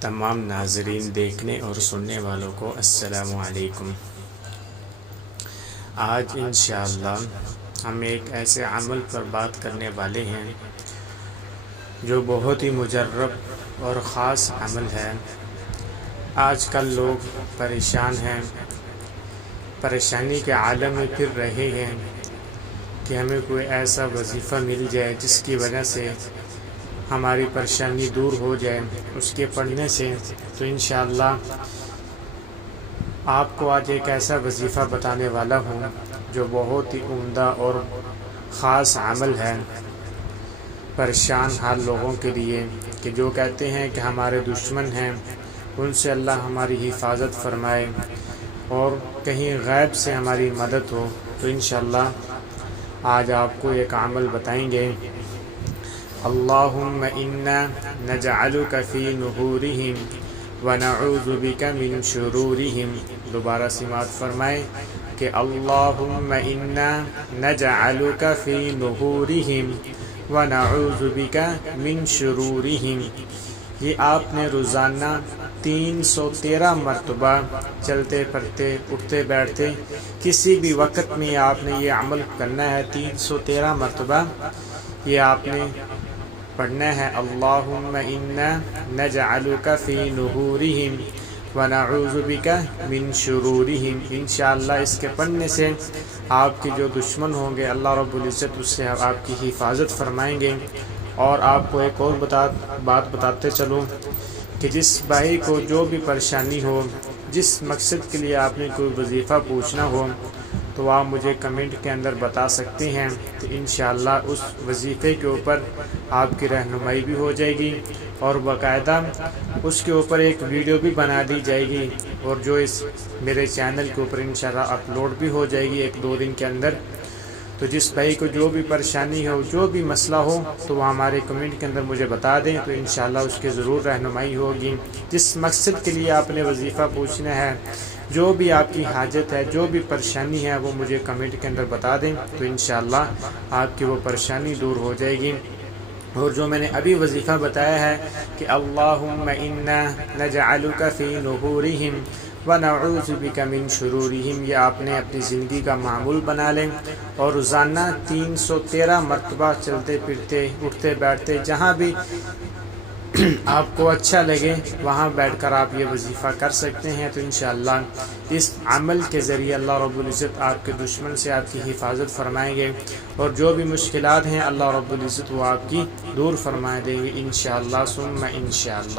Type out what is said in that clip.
تمام ناظرین دیکھنے اور سننے والوں کو السلام علیکم۔ آج انشاءاللہ ہم ایک ایسے عمل پر بات کرنے والے ہیں جو بہت ہی مجرب اور خاص عمل ہے۔ آج کل لوگ پریشان ہیں، پریشانی کے عالم میں پھر رہے ہیں کہ ہمیں کوئی ایسا وظیفہ مل جائے جس کی وجہ سے ہماری پریشانی دور ہو جائے اس کے پڑھنے سے۔ تو انشاءاللہ آپ کو آج ایک ایسا وظیفہ بتانے والا ہوں جو بہت ہی عمدہ اور خاص عمل ہے پریشان حال لوگوں کے لیے، کہ جو کہتے ہیں کہ ہمارے دشمن ہیں، ان سے اللہ ہماری حفاظت فرمائے اور کہیں غیب سے ہماری مدد ہو۔ تو انشاءاللہ آج آپ کو ایک عمل بتائیں گے۔ اللہم انا نجعلک فی نحورہم ونعوذ بک من شرورہم۔ دوبارہ سماعت فرمائیں کہ اللہم انا نجعلک فی نحورہم ونعوذ بک من شرورہم۔ یہ آپ نے روزانہ 313 مرتبہ چلتے پھرتے اٹھتے بیٹھتے کسی بھی وقت میں آپ نے یہ عمل کرنا ہے۔ 313 مرتبہ یہ آپ نے پڑھنا ہے۔ اللہم انا نجعلک فی نحورہم ونعوذ بک من شرورہم۔ انشاءاللہ اس کے پڑھنے سے آپ کے جو دشمن ہوں گے اللہ رب العزت اس سے آپ کی حفاظت فرمائیں گے۔ اور آپ کو ایک اور بات بتاتے چلوں کہ جس بھائی کو جو بھی پریشانی ہو، جس مقصد کے لیے آپ نے کوئی وظیفہ پوچھنا ہو، تو آپ مجھے کمنٹ کے اندر بتا سکتے ہیں، تو انشاءاللہ اس وظیفے کے اوپر آپ کی رہنمائی بھی ہو جائے گی اور باقاعدہ اس کے اوپر ایک ویڈیو بھی بنا دی جائے گی، اور جو اس میرے چینل کے اوپر انشاءاللہ اپلوڈ بھی ہو جائے گی 1-2 دن کے اندر۔ تو جس بھائی کو جو بھی پریشانی ہو، جو بھی مسئلہ ہو، تو وہ ہمارے کمنٹ کے اندر مجھے بتا دیں، تو انشاءاللہ اس کے ضرور رہنمائی ہوگی۔ جس مقصد کے لیے آپ نے وظیفہ پوچھنا ہے، جو بھی آپ کی حاجت ہے، جو بھی پریشانی ہے، وہ مجھے کمنٹ کے اندر بتا دیں، تو انشاءاللہ آپ کی وہ پریشانی دور ہو جائے گی۔ اور جو میں نے ابھی وظیفہ بتایا ہے کہ اللہم انا نجعلک فی نحورہم ونعوذ بک من شرورہم، یہ آپ نے اپنی زندگی کا معمول بنا لیں اور روزانہ 313 مرتبہ چلتے پھرتے اٹھتے بیٹھتے جہاں بھی آپ کو اچھا لگے وہاں بیٹھ کر آپ یہ وظیفہ کر سکتے ہیں۔ تو انشاءاللہ اس عمل کے ذریعے اللہ رب العزت آپ کے دشمن سے آپ کی حفاظت فرمائیں گے، اور جو بھی مشکلات ہیں اللہ رب العزت وہ آپ کی دور فرما دیں گے انشاءاللہ ثم انشاءاللہ۔